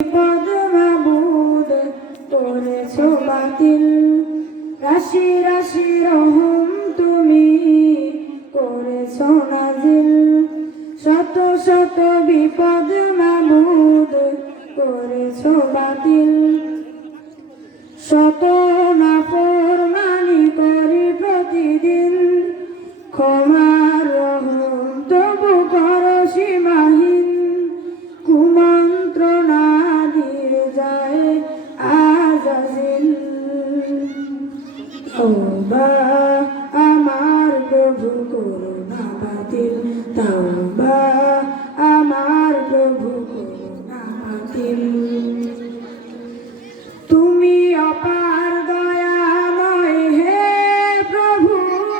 পদ মাবুদ করেছো বাতিল, রাশি রাশি রহম তুমি করেছো নাজিল। শত শত বিপদ মাবুদ করেছো বাতিল, শত নাফরমানি করি প্রতিদিন। ক্ষমার রহম তবু করো সীমাহীন, কুমন্ত্রণা দিয়ে যায় আজাজিল। তওবা আমার প্রভু করুণা বাতিল, তওবা আমার প্রভু করুণা বাতিল। তুমি অপার দয়াময় হে প্রভু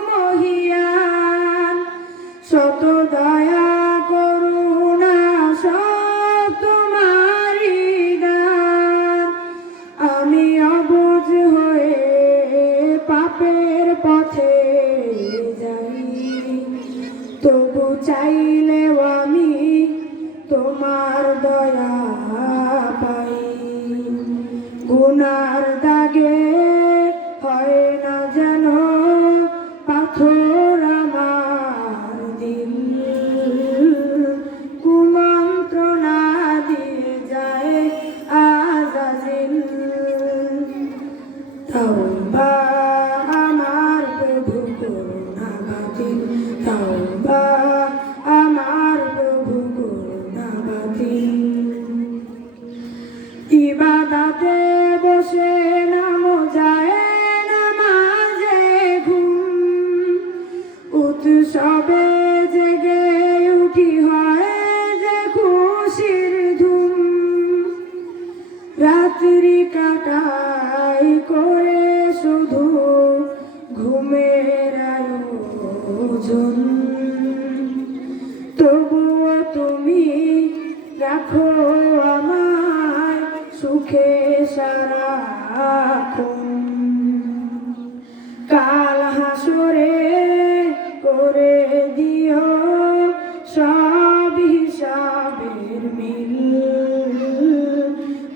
মহিয়ান, শত দয়া করুণা সব তোমারই দান। আমি অবুঝ হয়ে পাপের পথে যাই, তবু চাইলেও আমি তোমার দয়া পাই। গুনার দাগে হয় না যেন পাথর আমার দিল, কুমন্ত্রণা দিয়ে যায় আজাজিল। তওবা আমার প্রভু করুণা বাতিল, তওবা আমার প্রভু করুণা বাতিল। ইবাদতে বসে নামো যায় নামাজে ঘুম, উৎসবে জেগে উঠি হয় যে খুশির ধুম। রাত্রি কাটাই করে শুধু ঘুমের আয়োজন, তবুও তুমি রাখো আমায় সুখে সারাক্ষণ। কাল হাসরে করে দিও সব হিসাবের মিল,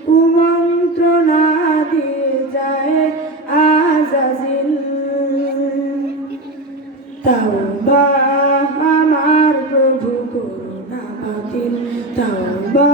কুমন্ত্রণা দিয়ে যায় আজাজিল। তওবা আমার প্রভু করুণা বাতিল, তওবা